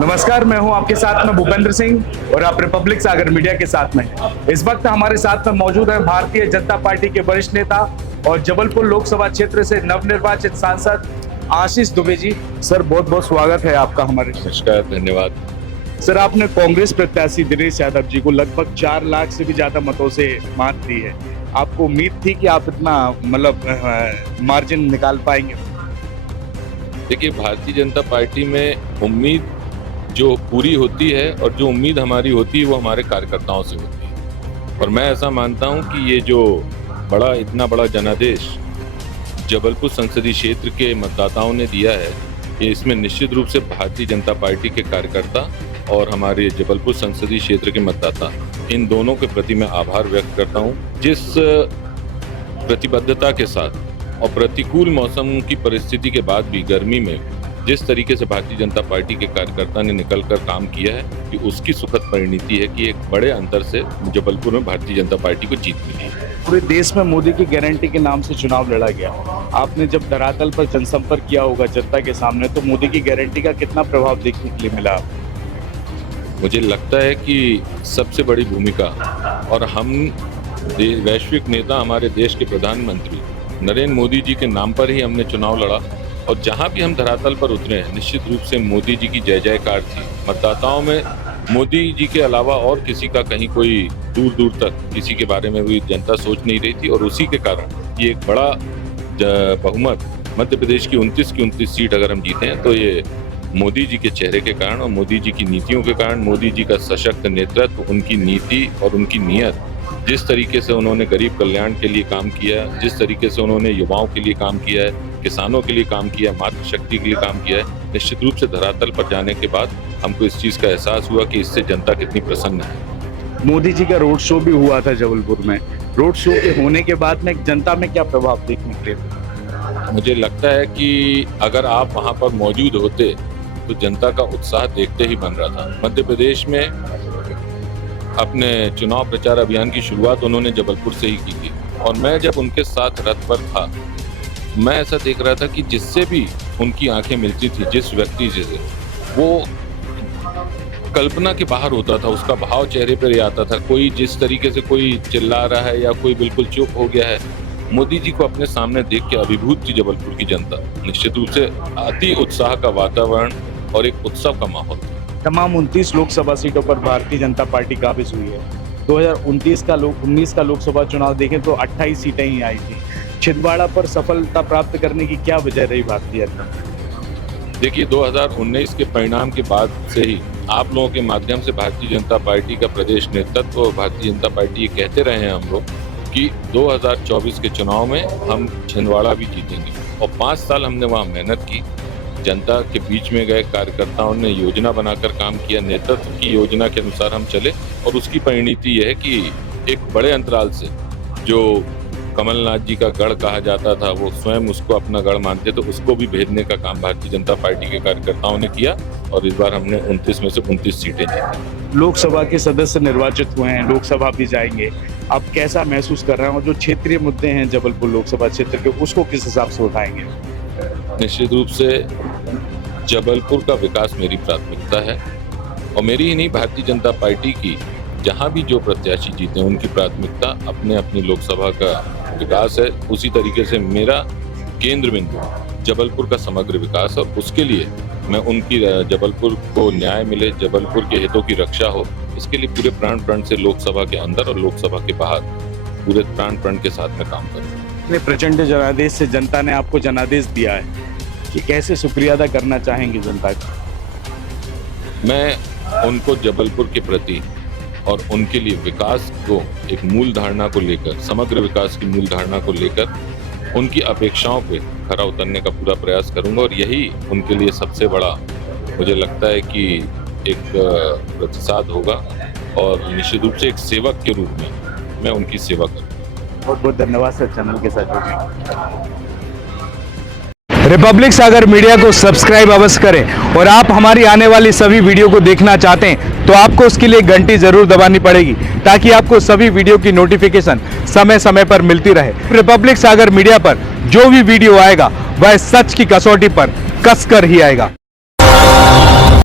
नमस्कार, मैं हूं आपके साथ में भूपेंद्र सिंह और आप रिपब्लिक सागर मीडिया के साथ में। इस वक्त हमारे साथ में मौजूद है भारतीय जनता पार्टी के वरिष्ठ नेता और जबलपुर लोकसभा क्षेत्र से नवनिर्वाचित सांसद आशीष दुबे जी। सर, बहुत बहुत स्वागत है आपका हमारे। नमस्कार, धन्यवाद। सर, आपने कांग्रेस प्रत्याशी दिनेश यादव जी को लगभग 4 लाख से भी ज्यादा मतों से मात दी है। आपको उम्मीद थी कि आप इतना मार्जिन निकाल पाएंगे? देखिए, भारतीय जनता पार्टी में उम्मीद जो पूरी होती है और जो उम्मीद हमारी होती है वो हमारे कार्यकर्ताओं से होती है। और मैं ऐसा मानता हूं कि ये जो इतना बड़ा जनादेश जबलपुर संसदीय क्षेत्र के मतदाताओं ने दिया है, ये इसमें निश्चित रूप से भारतीय जनता पार्टी के कार्यकर्ता और हमारे जबलपुर संसदीय क्षेत्र के मतदाता, इन दोनों के प्रति मैं आभार व्यक्त करता हूं। जिस प्रतिबद्धता के साथ और प्रतिकूल मौसम की परिस्थिति के बाद भी गर्मी में जिस तरीके से भारतीय जनता पार्टी के कार्यकर्ता ने निकलकर काम किया है, कि उसकी सुखद परिणति है कि एक बड़े अंतर से जबलपुर में भारतीय जनता पार्टी को जीत मिली है। पूरे देश में मोदी की गारंटी के नाम से चुनाव लड़ा गया। आपने जब धरातल पर जनसंपर्क किया होगा जनता के सामने, तो मोदी की गारंटी का कितना प्रभाव देखने के लिए मिला? मुझे लगता है कि सबसे बड़ी भूमिका, और हम वैश्विक नेता हमारे देश के प्रधानमंत्री नरेंद्र मोदी जी के नाम पर ही हमने चुनाव लड़ा, और जहां भी हम धरातल पर उतरे हैं निश्चित रूप से मोदी जी की जय जयकार थी। मतदाताओं में मोदी जी के अलावा और किसी का कहीं कोई दूर दूर तक किसी के बारे में भी जनता सोच नहीं रही थी, और उसी के कारण ये एक बड़ा बहुमत मध्य प्रदेश की 29 सीट अगर हम जीते हैं तो ये मोदी जी के चेहरे के कारण और मोदी जी की नीतियों के कारण, मोदी जी का सशक्त नेतृत्व, उनकी नीति और उनकी नीयत, जिस तरीके से उन्होंने गरीब कल्याण के लिए काम किया, जिस तरीके से उन्होंने युवाओं के लिए काम किया है, किसानों के लिए काम किया, मातृशक्ति के लिए काम किया है, निश्चित रूप से धरातल पर जाने के बाद हमको इस चीज़ का एहसास हुआ कि इससे जनता कितनी प्रसन्न है। मोदी जी का रोड शो भी हुआ था जबलपुर में। रोड शो के होने के बाद में जनता में क्या प्रभाव देखने के लिए? मुझे लगता है कि अगर आप वहाँ पर मौजूद होते तो जनता का उत्साह देखते ही बन रहा था। मध्य प्रदेश में अपने चुनाव प्रचार अभियान की शुरुआत उन्होंने जबलपुर से ही की थी, और मैं जब उनके साथ रथ पर था, मैं ऐसा देख रहा था कि जिससे भी उनकी आंखें मिलती थी, जिस व्यक्ति से, वो कल्पना के बाहर होता था, उसका भाव चेहरे पर ही आता था। कोई जिस तरीके से कोई चिल्ला रहा है या कोई बिल्कुल चुप हो गया है, मोदी जी को अपने सामने देख के अभिभूत थी जबलपुर की जनता। निश्चित रूप से अति उत्साह का वातावरण और एक उत्सव का माहौल। तमाम 29 लोकसभा सीटों पर भारतीय जनता पार्टी काबिज हुई है। 2019 का लोकसभा चुनाव देखें तो 28 सीटें ही आई थी। छिंदवाड़ा पर सफलता प्राप्त करने की क्या वजह रही भारतीय जनता? देखिए, 2019 के परिणाम के बाद से ही आप लोगों के माध्यम से भारतीय जनता पार्टी का प्रदेश नेतृत्व और भारतीय जनता पार्टी ये कहते रहे हैं हम लोग कि 2024 के चुनाव में हम छिंदवाड़ा भी जीतेंगे, और 5 साल हमने वहाँ मेहनत की। जनता के बीच में गए, कार्यकर्ताओं ने योजना बनाकर काम किया, नेतृत्व की योजना के अनुसार हम चले, और उसकी परिणति यह है कि एक बड़े अंतराल से जो कमलनाथ जी का गढ़ कहा जाता था, वो स्वयं उसको अपना गढ़ मानते, तो उसको भी भेदने का काम भारतीय जनता पार्टी के कार्यकर्ताओं ने किया, और इस बार हमने 29 में से 29 सीटें जीती। लोकसभा के सदस्य निर्वाचित हुए हैं, लोकसभा भी जाएंगे, आप कैसा महसूस कर रहे हैं? और जो क्षेत्रीय मुद्दे हैं जबलपुर लोकसभा क्षेत्र के, उसको किस हिसाब से उठाएंगे? निश्चित रूप से जबलपुर का विकास मेरी प्राथमिकता है, और मेरी ही नहीं, भारतीय जनता पार्टी की जहां भी जो प्रत्याशी जीते उनकी प्राथमिकता अपने अपनी लोकसभा का विकास है। उसी तरीके से मेरा केंद्र बिंदु जबलपुर का समग्र विकास, और उसके लिए मैं उनकी जबलपुर को न्याय मिले, जबलपुर के हितों की रक्षा हो, इसके लिए पूरे प्राण प्रण से लोकसभा के अंदर और लोकसभा के बाहर पूरे प्राण प्रण के साथ में काम करूँ। प्रचंड जनादेश से जनता ने आपको जनादेश दिया है कि कैसे शुक्रिया अदा करना चाहेंगे जनता का? मैं उनको जबलपुर के प्रति और उनके लिए विकास को एक मूल धारणा को लेकर, समग्र विकास की मूल धारणा को लेकर उनकी अपेक्षाओं पे खरा उतरने का पूरा प्रयास करूंगा, और यही उनके लिए सबसे बड़ा मुझे लगता है कि एक प्रतिसाद होगा, और निश्चित रूप से एक सेवक के रूप में मैं उनकी सेवा करूँगा। बहुत बहुत धन्यवाद सर चैनल के साथ जुड़ने। रिपब्लिक सागर मीडिया को सब्सक्राइब अवश्य करें, और आप हमारी आने वाली सभी वीडियो को देखना चाहते हैं तो आपको उसके लिए घंटी जरूर दबानी पड़ेगी, ताकि आपको सभी वीडियो की नोटिफिकेशन समय समय पर मिलती रहे। रिपब्लिक सागर मीडिया पर जो भी वीडियो आएगा वह सच की कसौटी पर कसकर ही आएगा।